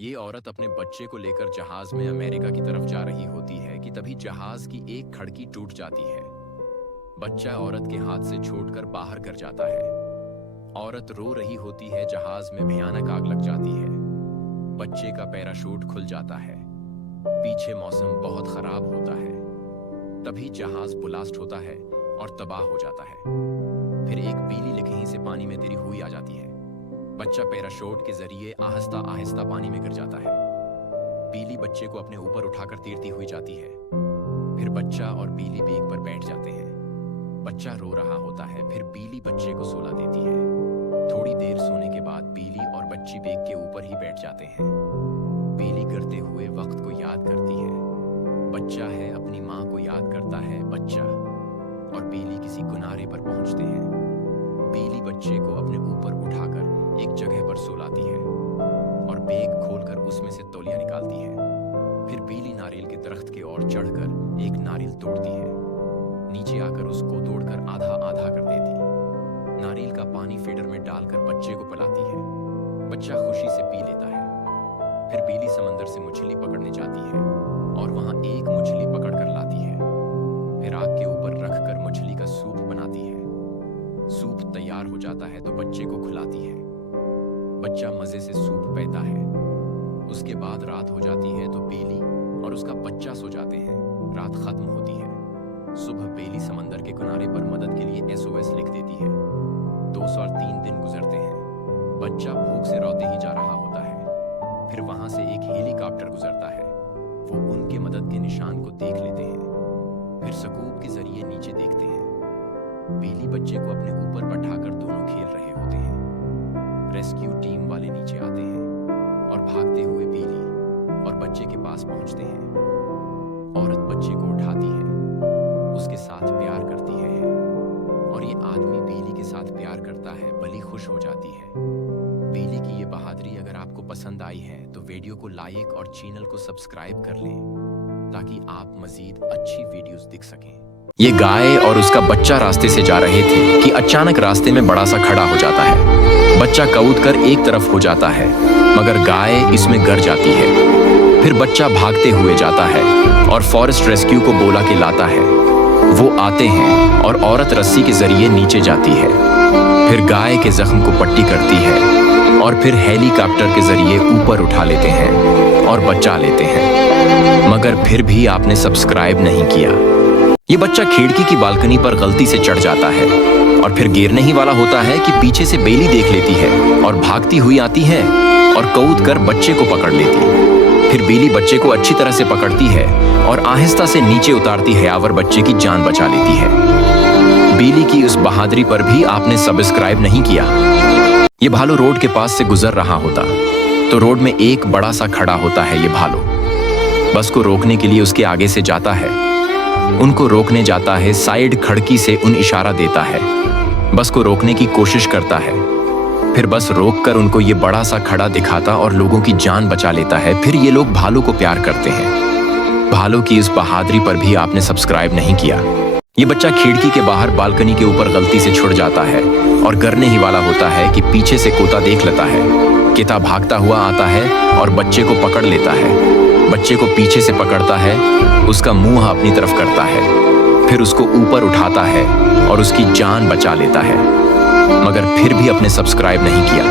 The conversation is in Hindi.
ये औरत अपने बच्चे को लेकर जहाज में अमेरिका की तरफ जा रही होती है कि तभी जहाज की एक खिड़की टूट जाती है। बच्चा औरत के हाथ से छूटकर बाहर गिर जाता है। औरत रो रही होती है। जहाज में भयानक आग लग जाती है। बच्चे का पैराशूट खुल जाता है। पीछे मौसम बहुत खराब होता है। तभी जहाज ब्लास्ट होता है और तबाह हो जाता है। फिर एक पीली कहीं से पानी में तैरती हुई आ जाती है। बच्चा पैराशूट के जरिए आहिस्ता आहिस्ता पानी में गिर जाता है। पीली बच्चे को अपने ऊपर उठाकर तैरती हुई जाती है। फिर बच्चा और पीली बेग पर बैठ जाते हैं। बच्चा रो रहा होता है। फिर पीली बच्चे को सुला देती है। थोड़ी देर सोने के बाद पीली और बच्ची बेग के ऊपर ही बैठ जाते हैं। पीली गिरते हुए वक्त को याद करती है। बच्चा है अपनी माँ को याद करता है। बच्चा और पीली किसी किनारे पर पहुंचते हैं। पीली बच्चे को अपने ऊपर उठाकर एक जगह पर सुलाती है और बेग खोलकर उसमें से तौलिया निकालती है। फिर पीली नारियल के दरख्त के ओर चढ़कर एक नारियल तोड़ती है। नीचे आकर उसको तोड़कर आधा आधा कर देती। नारियल का पानी फीडर में डालकर बच्चे को पिलाती है। बच्चा खुशी से पी लेता है। फिर पीली समंदर से मछली पकड़ने जाती है और वहां एक मछली पकड़कर लाती है। फिर आग के ऊपर रखकर मछली का सूप बनाती है। सूप तैयार हो जाता है तो बच्चे को खिलाती है। बच्चा मजे से सूप पीता है। उसके बाद रात हो जाती है तो पीली और उसका बच्चा सो जाते हैं। रात खत्म होती है। सुबह पीली समंदर के किनारे पर मदद के लिए SOS लिख देती है। 203 दिन गुजरते हैं। बच्चा भूख से रोते ही जा रहा होता है। फिर वहां से एक हेलीकॉप्टर गुजरता है। वो उनके मदद के निशान को देख लेते हैं। फिर स्कूप के जरिए नीचे देखते हैं। पीली बच्चे को अपने ऊपर बैठाकर दोनों खेल रहे होते हैं। रेस्क्यू टीम वाले नीचे आते हैं और भागते हुए पीली और बच्चे के पास पहुंचते हैं। औरत बच्चे को उठाती है, उसके साथ प्यार करती है और ये आदमी पीली के साथ प्यार करता है। बड़ी खुश हो जाती है। पीली की ये बहादुरी अगर आपको पसंद आई है तो वीडियो को लाइक और चैनल को सब्सक्राइब कर लें ताकि आप मजीद अच्छी वीडियोस देख सकें। ये गाय और उसका बच्चा रास्ते से जा रहे थे कि अचानक रास्ते में बड़ा सा खड़ा हो जाता है। बच्चा कूदकर एक तरफ हो जाता है मगर गाय इसमें गिर जाती है। फिर बच्चा भागते हुए जाता है और फॉरेस्ट रेस्क्यू को बोला के लाता है। वो आते हैं और औरत रस्सी के जरिए नीचे जाती है। फिर गाय के जख्म को पट्टी करती है और फिर हेलीकॉप्टर के जरिए ऊपर उठा लेते हैं और बचा लेते हैं। मगर फिर भी आपने सब्सक्राइब नहीं किया। ये बच्चा खिड़की की बालकनी पर गलती से चढ़ जाता है और फिर गिरने ही वाला होता है कि पीछे से बेली देख लेती है और भागती हुई आती है और कूद कर बच्चे को पकड़ लेती। फिर बेली बच्चे को अच्छी तरह से पकड़ती है और आहिस्ता से नीचे उतारती है और बच्चे की जान बचा लेती है। बेली की उस बहादुरी पर भी आपने सब्सक्राइब नहीं किया। ये भालू रोड के पास से गुजर रहा होता तो रोड में एक बड़ा सा खड़ा होता है। ये भालू बस को रोकने के लिए उसके आगे से जाता है। उनको रोकने जाता है। साइड खिड़की से उन इशारा देता है। बस को रोकने की कोशिश करता है। फिर बस रोककर उनको ये बड़ा सा खड़ा दिखाता और लोगों की जान बचा लेता है। फिर ये लोग भालू को प्यार करते हैं। भालू की इस बहादुरी पर भी आपने सब्सक्राइब नहीं किया। ये बच्चा खिड़की के बाहर बालकनी के ऊपर गलती से छुड़ जाता है और गिरने ही वाला होता है कि पीछे से कोता देख लेता है। केता भागता हुआ आता है और बच्चे को पकड़ लेता है। बच्चे को पीछे से पकड़ता है, उसका मुंह अपनी तरफ करता है। फिर उसको ऊपर उठाता है और उसकी जान बचा लेता है। मगर फिर भी अपने सब्सक्राइब नहीं किया।